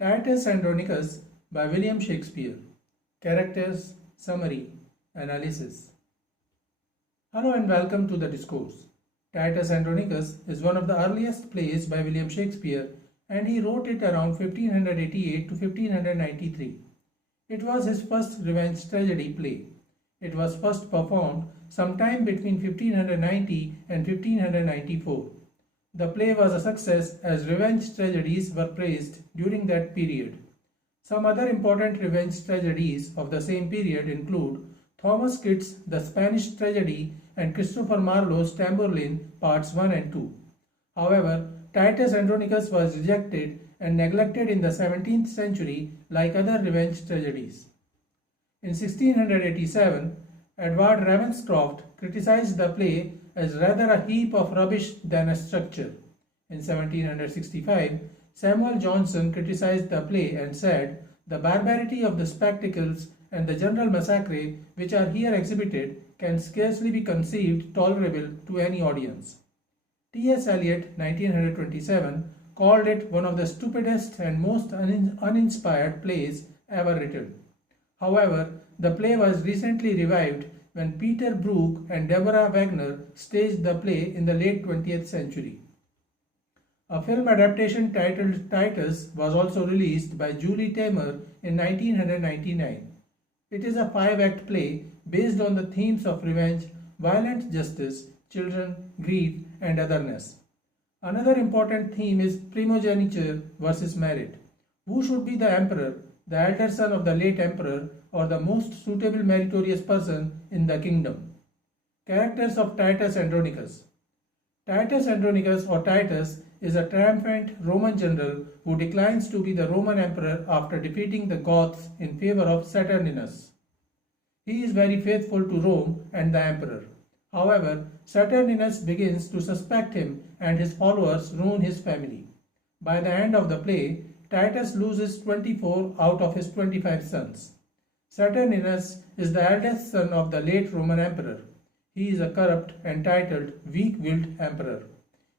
Titus Andronicus by William Shakespeare. Characters, Summary, Analysis. Hello and welcome to the discourse. Titus Andronicus is one of the earliest plays by William Shakespeare and he wrote it around 1588 to 1593. It was his first revenge tragedy play. It was first performed sometime between 1590 and 1594. The play was a success as revenge tragedies were praised during that period. Some other important revenge tragedies of the same period include Thomas Kit's The Spanish Tragedy and Christopher Marlowe's Tamburlaine Parts 1 and 2. However, Titus Andronicus was rejected and neglected in the 17th century like other revenge tragedies. In 1687, Edward Ravenscroft criticized the play as rather a heap of rubbish than a structure. In 1765, Samuel Johnson criticized the play and said, "The barbarity of the spectacles and the general massacre which are here exhibited can scarcely be conceived tolerable to any audience." T.S. Eliot, 1927, called it one of the stupidest and most uninspired plays ever written. However, the play was recently revived when Peter Brook and Deborah Wagner staged the play in the late 20th century. A film adaptation titled Titus was also released by Julie Taymor in 1999. It is a 5-act play based on the themes of revenge, violent justice, children, greed, and otherness. Another important theme is primogeniture versus merit. Who should be the emperor, the elder son of the late emperor, or the most suitable meritorious person in the kingdom? Characters of Titus Andronicus. Titus Andronicus or Titus is a triumphant Roman general who declines to be the Roman emperor after defeating the Goths in favor of Saturninus. He is very faithful to Rome and the emperor. However, Saturninus begins to suspect him and his followers ruin his family. By the end of the play, Titus loses 24 out of his 25 sons. Saturninus is the eldest son of the late Roman emperor. He is a corrupt, entitled, weak-willed emperor.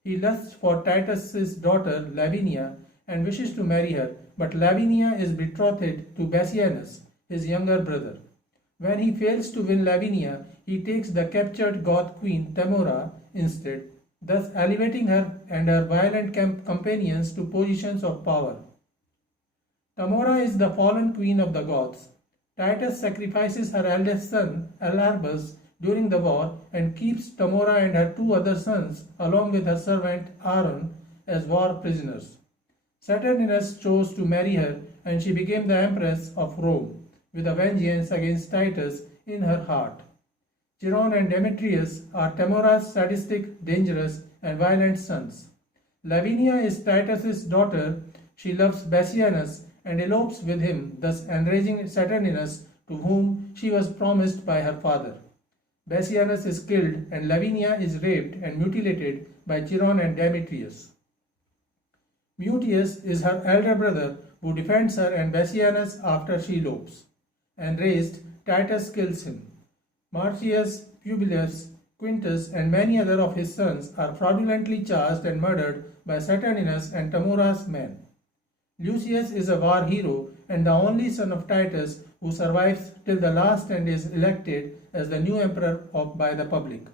He lusts for Titus's daughter Lavinia and wishes to marry her, but Lavinia is betrothed to Bassianus, his younger brother. When he fails to win Lavinia, he takes the captured Goth queen Tamora instead, thus elevating her and her violent companions to positions of power. Tamora is the fallen queen of the Goths. Titus sacrifices her eldest son, Alarbus, during the war and keeps Tamora and her 2 other sons, along with her servant Aaron, as war prisoners. Saturninus chose to marry her and she became the empress of Rome, with a vengeance against Titus in her heart. Chiron and Demetrius are Tamora's sadistic, dangerous, and violent sons. Lavinia is Titus's daughter. She loves Bassianus and elopes with him, thus enraging Saturninus, to whom she was promised by her father. Bassianus is killed and Lavinia is raped and mutilated by Chiron and Demetrius. Mutius is her elder brother who defends her and Bassianus after she elopes. Enraged, Titus kills him. Marcius, Publius, Quintus, and many other of his sons are fraudulently charged and murdered by Saturninus and Tamora's men. Lucius is a war hero and the only son of Titus who survives till the last and is elected as the new emperor by the public.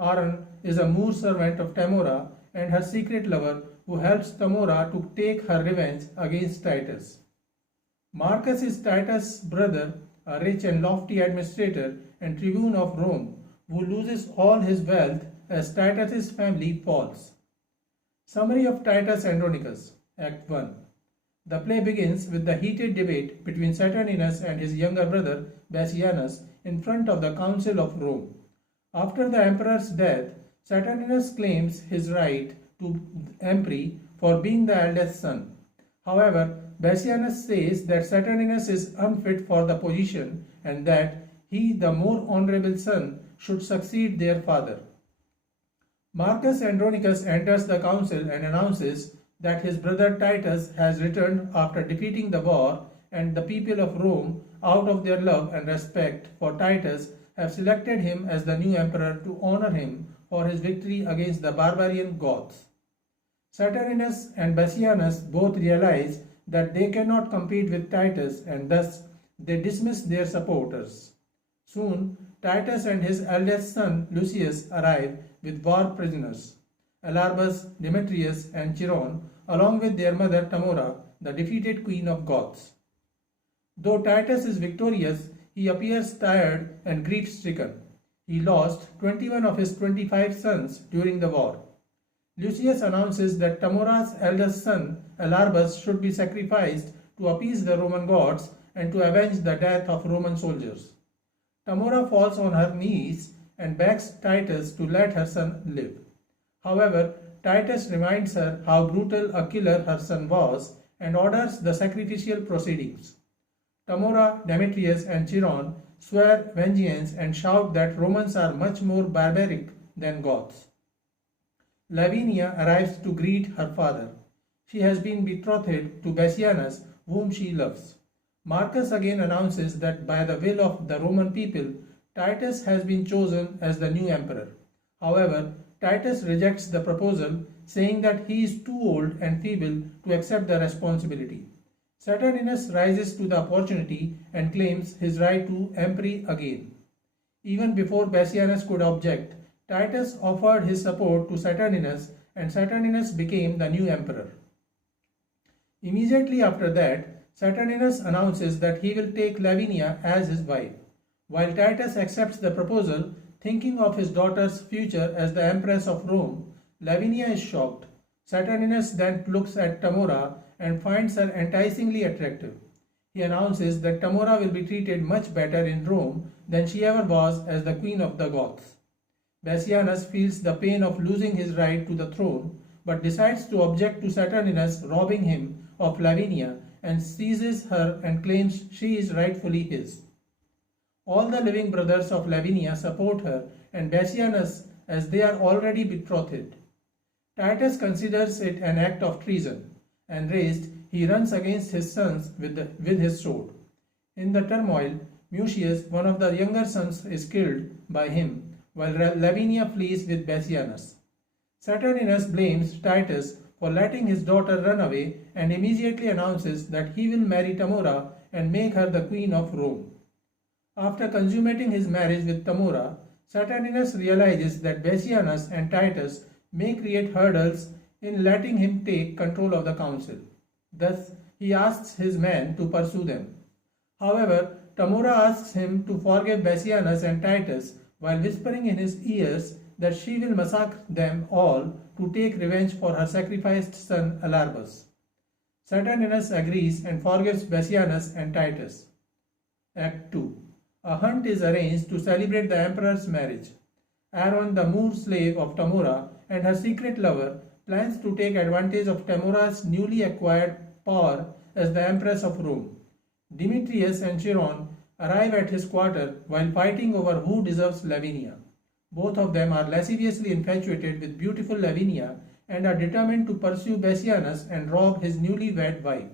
Aaron is a Moor servant of Tamora and her secret lover who helps Tamora to take her revenge against Titus. Marcus is Titus' brother, a rich and lofty administrator and tribune of Rome, who loses all his wealth as Titus' family falls. Summary of Titus Andronicus, Act 1. The play begins with the heated debate between Saturninus and his younger brother Bassianus in front of the Council of Rome. After the emperor's death, Saturninus claims his right to empery for being the eldest son. However, Bassianus says that Saturninus is unfit for the position and that he, the more honorable son, should succeed their father. Marcus Andronicus enters the council and announces that his brother Titus has returned after defeating the war, and the people of Rome, out of their love and respect for Titus, have selected him as the new emperor to honor him for his victory against the barbarian Goths. Saturninus and Bassianus both realize that they cannot compete with Titus and thus they dismiss their supporters. Soon, Titus and his eldest son Lucius arrive with war prisoners, Alarbus, Demetrius, and Chiron, along with their mother Tamora, the defeated queen of Goths. Though Titus is victorious, he appears tired and grief-stricken. He lost 21 of his 25 sons during the war. Lucius announces that Tamora's eldest son, Alarbus, should be sacrificed to appease the Roman gods and to avenge the death of Roman soldiers. Tamora falls on her knees and begs Titus to let her son live. However, Titus reminds her how brutal a killer her son was and orders the sacrificial proceedings. Tamora, Demetrius, and Chiron swear vengeance and shout that Romans are much more barbaric than Goths. Lavinia arrives to greet her father. She has been betrothed to Bassianus, whom she loves. Marcus again announces that by the will of the Roman people, Titus has been chosen as the new emperor. However, Titus rejects the proposal, saying that he is too old and feeble to accept the responsibility. Saturninus rises to the opportunity and claims his right to empery again. Even before Bassianus could object, Titus offered his support to Saturninus and Saturninus became the new emperor. Immediately after that, Saturninus announces that he will take Lavinia as his wife. While Titus accepts the proposal, thinking of his daughter's future as the Empress of Rome, Lavinia is shocked. Saturninus then looks at Tamora and finds her enticingly attractive. He announces that Tamora will be treated much better in Rome than she ever was as the queen of the Goths. Bassianus feels the pain of losing his right to the throne, but decides to object to Saturninus robbing him of Lavinia and seizes her and claims she is rightfully his. All the living brothers of Lavinia support her and Bassianus as they are already betrothed. Titus considers it an act of treason. Enraged, he runs against his sons with his sword. In the turmoil, Mucius, one of the younger sons, is killed by him, while Lavinia flees with Bassianus. Saturninus blames Titus for letting his daughter run away and immediately announces that he will marry Tamora and make her the queen of Rome. After consummating his marriage with Tamora, Saturninus realizes that Bassianus and Titus may create hurdles in letting him take control of the council. Thus, he asks his men to pursue them. However, Tamora asks him to forgive Bassianus and Titus while whispering in his ears that she will massacre them all to take revenge for her sacrificed son Alarbus. Saturninus agrees and forgives Bassianus and Titus. Act 2. A hunt is arranged to celebrate the emperor's marriage. Aaron, the Moor slave of Tamora and her secret lover, plans to take advantage of Tamora's newly acquired power as the Empress of Rome. Demetrius and Chiron arrive at his quarter while fighting over who deserves Lavinia. Both of them are lasciviously infatuated with beautiful Lavinia and are determined to pursue Bassianus and rob his newly wed wife.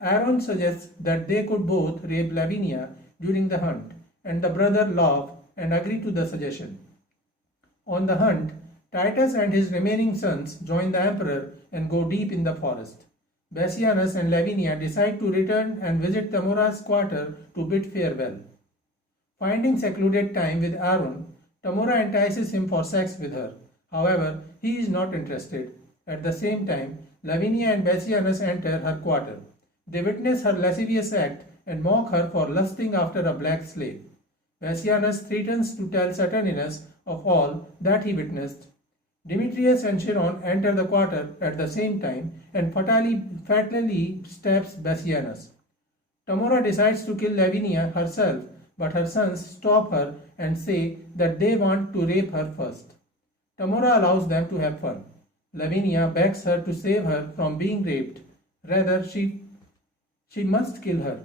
Aaron suggests that they could both rape Lavinia during the hunt, and the brothers laugh and agree to the suggestion. On the hunt, Titus and his remaining sons join the emperor and go deep in the forest. Bassianus and Lavinia decide to return and visit Tamora's quarter to bid farewell. Finding secluded time with Aaron, Tamora entices him for sex with her. However, he is not interested. At the same time, Lavinia and Bassianus enter her quarter. They witness her lascivious act and mock her for lusting after a black slave. Bassianus threatens to tell Saturninus of all that he witnessed. Demetrius and Chiron enter the quarter at the same time and fatally stabs Bassianus. Tamora decides to kill Lavinia herself, but her sons stop her and say that they want to rape her first. Tamora allows them to have fun. Lavinia begs her to save her from being raped. Rather, she must kill her.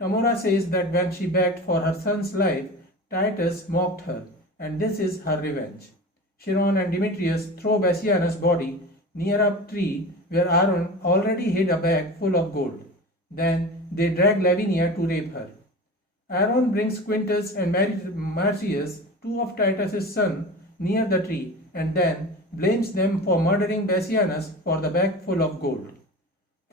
Tamora says that when she begged for her son's life, Titus mocked her, and this is her revenge. Chiron and Demetrius throw Bassianus' body near a tree where Aaron already hid a bag full of gold. Then they drag Lavinia to rape her. Aaron brings Quintus and Marcius, two of Titus's sons, near the tree and then blames them for murdering Bassianus for the bag full of gold.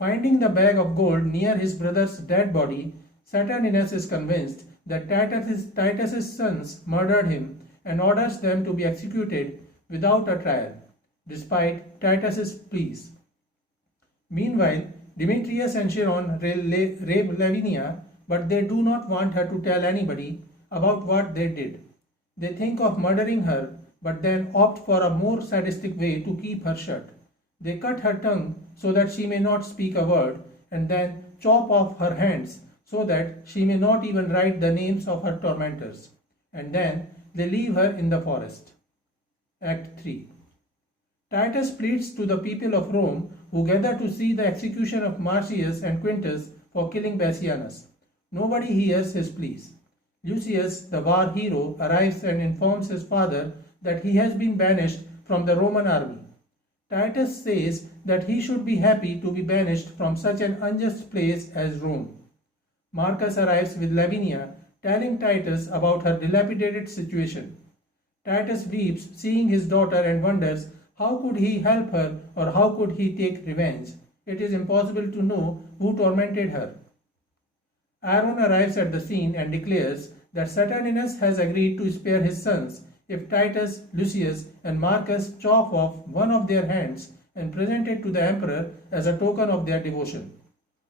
Finding the bag of gold near his brother's dead body, Saturninus is convinced that Titus's sons murdered him and orders them to be executed without a trial, despite Titus's pleas. Meanwhile, Demetrius and Chiron rape Lavinia, but they do not want her to tell anybody about what they did. They think of murdering her, but then opt for a more sadistic way to keep her shut. They cut her tongue so that she may not speak a word, and then chop off her hands so that she may not even write the names of her tormentors. And then they leave her in the forest. Act 3. Titus pleads to the people of Rome who gather to see the execution of Marcius and Quintus for killing Bassianus. Nobody hears his pleas. Lucius, the war hero, arrives and informs his father that he has been banished from the Roman army. Titus says that he should be happy to be banished from such an unjust place as Rome. Marcus arrives with Lavinia, telling Titus about her dilapidated situation. Titus weeps, seeing his daughter, and wonders how could he help her or how could he take revenge. It is impossible to know who tormented her. Aaron arrives at the scene and declares that Saturninus has agreed to spare his sons if Titus, Lucius, and Marcus chop off one of their hands and present it to the emperor as a token of their devotion.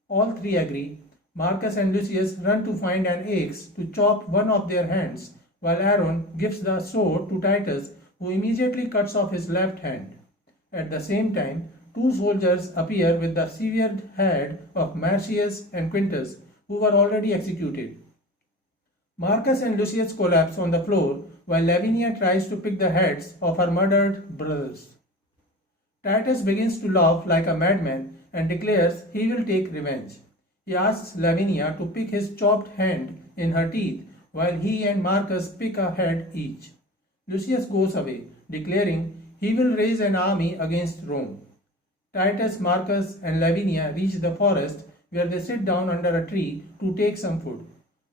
All three agree. Marcus and Lucius run to find an axe to chop one of their hands, while Aaron gives the sword to Titus, who immediately cuts off his left hand. At the same time, two soldiers appear with the severed head of Marcius and Quintus, who were already executed. Marcus and Lucius collapse on the floor while Lavinia tries to pick the heads of her murdered brothers. Titus begins to laugh like a madman and declares he will take revenge. He asks Lavinia to pick his chopped hand in her teeth while he and Marcus pick a head each. Lucius goes away, declaring he will raise an army against Rome. Titus, Marcus, and Lavinia reach the forest where they sit down under a tree to take some food.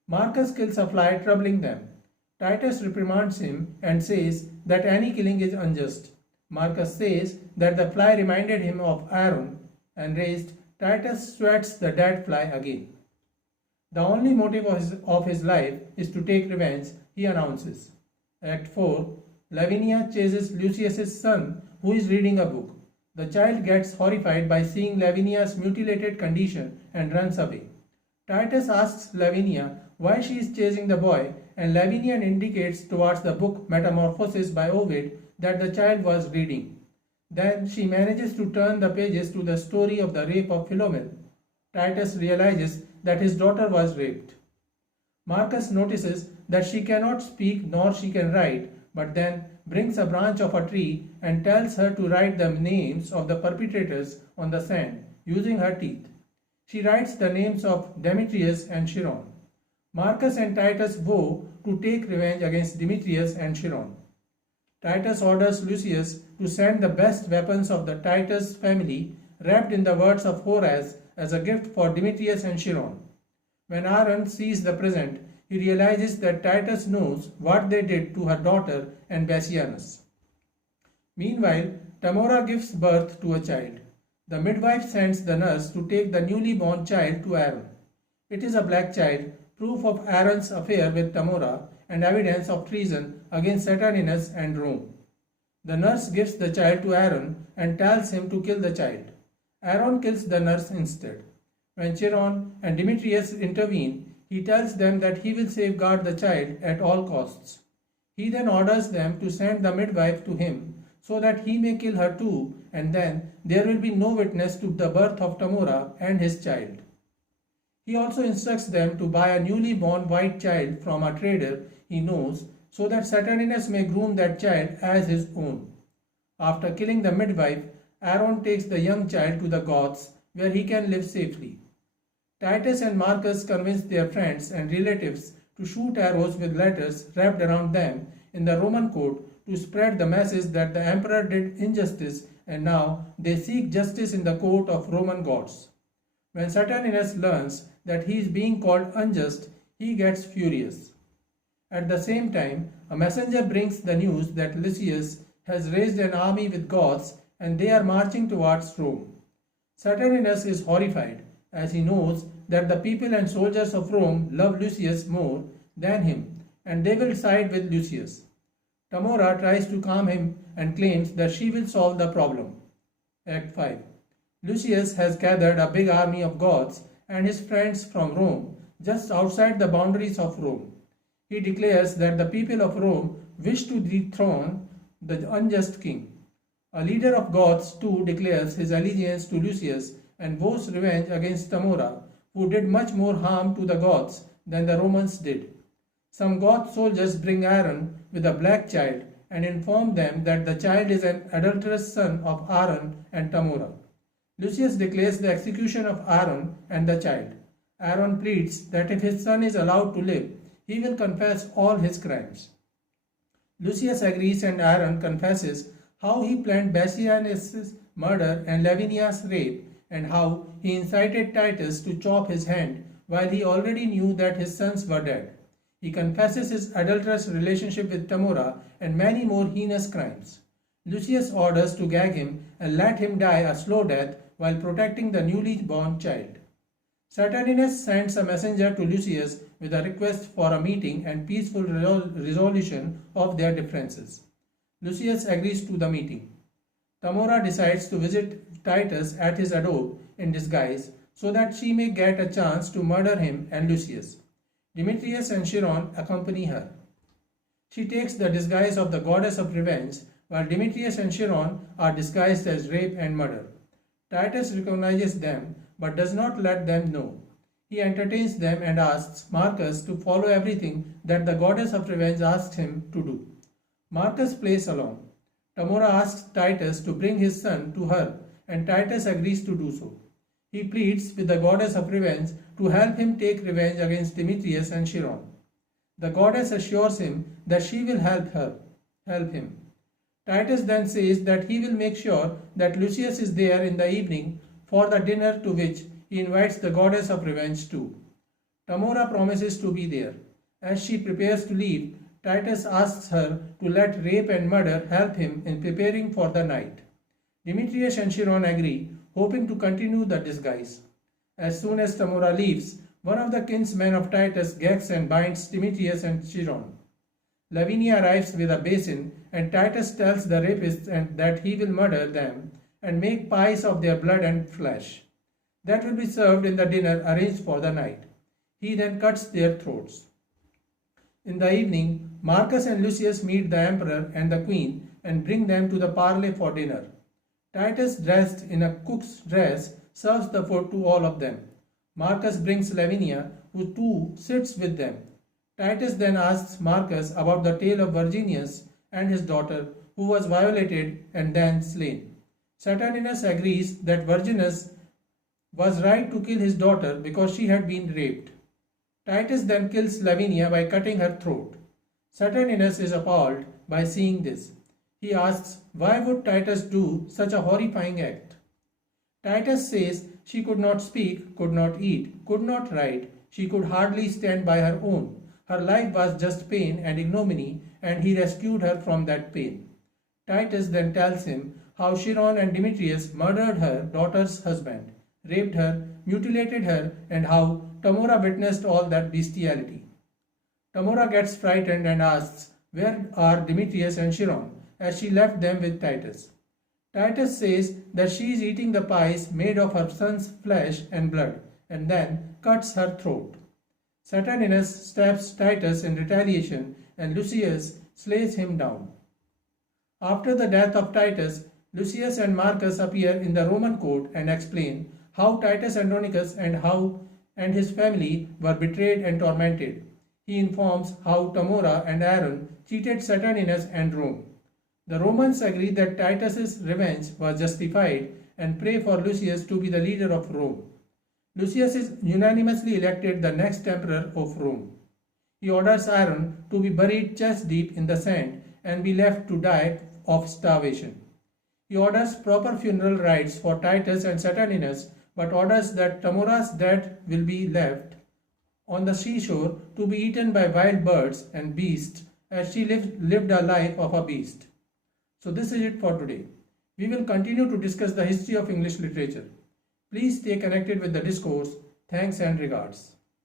Marcus kills a fly, troubling them. Titus reprimands him and says that any killing is unjust. Marcus says that the fly reminded him of Aaron, and raised, Titus sweats the dead fly again. The only motive of his life is to take revenge, he announces. Act 4. Lavinia chases Lucius's son, who is reading a book. The child gets horrified by seeing Lavinia's mutilated condition and runs away. Titus asks Lavinia why she is chasing the boy, and Lavinia indicates towards the book Metamorphosis by Ovid that the child was reading. Then she manages to turn the pages to the story of the rape of Philomel. Titus realizes that his daughter was raped. Marcus notices that she cannot speak nor she can write, but then brings a branch of a tree and tells her to write the names of the perpetrators on the sand using her teeth. She writes the names of Demetrius and Chiron. Marcus and Titus vow to take revenge against Demetrius and Chiron. Titus orders Lucius to send the best weapons of the Titus family wrapped in the words of Horace as a gift for Demetrius and Chiron. When Aaron sees the present, he realizes that Titus knows what they did to her daughter and Bassianus. Meanwhile, Tamora gives birth to a child. The midwife sends the nurse to take the newly born child to Aaron. It is a black child, proof of Aaron's affair with Tamora and evidence of treason against Saturninus and Rome. The nurse gives the child to Aaron and tells him to kill the child. Aaron kills the nurse instead. When Chiron and Demetrius intervene, he tells them that he will safeguard the child at all costs. He then orders them to send the midwife to him so that he may kill her too, and then there will be no witness to the birth of Tamora and his child. He also instructs them to buy a newly born white child from a trader he knows so that Saturninus may groom that child as his own. After killing the midwife, Aaron takes the young child to the Goths where he can live safely. Titus and Marcus convince their friends and relatives to shoot arrows with letters wrapped around them in the Roman court to spread the message that the emperor did injustice and now they seek justice in the court of Roman gods. When Saturninus learns that he is being called unjust, he gets furious. At the same time, a messenger brings the news that Lucius has raised an army with Goths and they are marching towards Rome. Saturninus is horrified as he knows that the people and soldiers of Rome love Lucius more than him and they will side with Lucius. Tamora tries to calm him and claims that she will solve the problem. Act 5. Lucius has gathered a big army of Goths and his friends from Rome just outside the boundaries of Rome. He declares that the people of Rome wish to dethrone the unjust king. A leader of Goths too declares his allegiance to Lucius and vows revenge against Tamora, who did much more harm to the Goths than the Romans did. Some Goth soldiers bring Aaron with a black child and inform them that the child is an adulterous son of Aaron and Tamora. Lucius declares the execution of Aaron and the child. Aaron pleads that if his son is allowed to live, he will confess all his crimes. Lucius agrees and Aaron confesses how he planned Bassianus' murder and Lavinia's rape and how he incited Titus to chop his hand while he already knew that his sons were dead. He confesses his adulterous relationship with Tamora and many more heinous crimes. Lucius orders to gag him and let him die a slow death while protecting the newly born child. Saturninus sends a messenger to Lucius with a request for a meeting and peaceful resolution of their differences. Lucius agrees to the meeting. Tamora decides to visit Titus at his abode in disguise so that she may get a chance to murder him and Lucius. Demetrius and Chiron accompany her. She takes the disguise of the goddess of revenge, while Demetrius and Chiron are disguised as rape and murder. Titus recognizes them but does not let them know. He entertains them and asks Marcus to follow everything that the goddess of revenge asks him to do. Marcus plays along. Tamora asks Titus to bring his son to her and Titus agrees to do so. He pleads with the goddess of revenge to help him take revenge against Demetrius and Chiron. The goddess assures him that she will help him. Titus then says that he will make sure that Lucius is there in the evening for the dinner to which he invites the goddess of revenge too. Tamora promises to be there. As she prepares to leave, Titus asks her to let rape and murder help him in preparing for the night. Demetrius and Chiron agree, hoping to continue the disguise. As soon as Tamora leaves, one of the kinsmen of Titus gags and binds Demetrius and Chiron. Lavinia arrives with a basin and Titus tells the rapists that he will murder them and make pies of their blood and flesh. That will be served in the dinner arranged for the night. He then cuts their throats. In the evening, Marcus and Lucius meet the emperor and the queen and bring them to the parley for dinner. Titus, dressed in a cook's dress, serves the food to all of them. Marcus brings Lavinia, who too sits with them. Titus then asks Marcus about the tale of Virginius and his daughter, who was violated and then slain. Saturninus agrees that Virginius was right to kill his daughter because she had been raped. Titus then kills Lavinia by cutting her throat. Saturninus is appalled by seeing this. He asks why would Titus do such a horrifying act. Titus says she could not speak, could not eat, could not write, she could hardly stand by her own. Her life was just pain and ignominy, and he rescued her from that pain. Titus then tells him how Chiron and Demetrius murdered her daughter's husband, raped her, mutilated her, and how Tamora witnessed all that bestiality. Tamora gets frightened and asks where are Demetrius and Chiron, as she left them with Titus. Titus says that she is eating the pies made of her son's flesh and blood, and then cuts her throat. Saturninus stabs Titus in retaliation, and Lucius slays him down. After the death of Titus, Lucius and Marcus appear in the Roman court and explain how Titus Andronicus and his family were betrayed and tormented. He informs how Tamora and Aaron cheated Saturninus and Rome. The Romans agree that Titus's revenge was justified and pray for Lucius to be the leader of Rome. Lucius is unanimously elected the next emperor of Rome. He orders Aaron to be buried chest deep in the sand and be left to die of starvation. He orders proper funeral rites for Titus and Saturninus, but orders that Tamora's dead will be left on the seashore to be eaten by wild birds and beasts, as she lived a life of a beast. So this is it for today. We will continue to discuss the history of English literature. Please stay connected with the discourse. Thanks and regards.